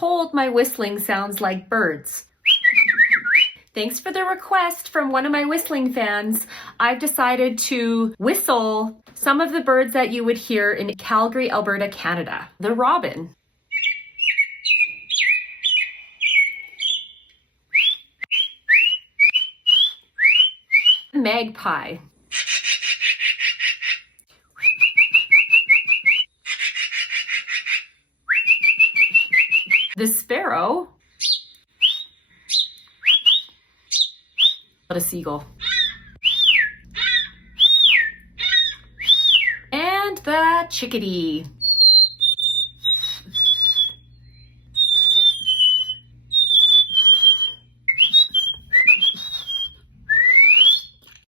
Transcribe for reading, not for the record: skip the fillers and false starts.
told my whistling sounds like birds. Thanks for the request from one of my whistling fans. I've decided to whistle some of the birds that you would hear in Calgary, Alberta, Canada. The robin. Magpie. The sparrow. A seagull. And the chickadee.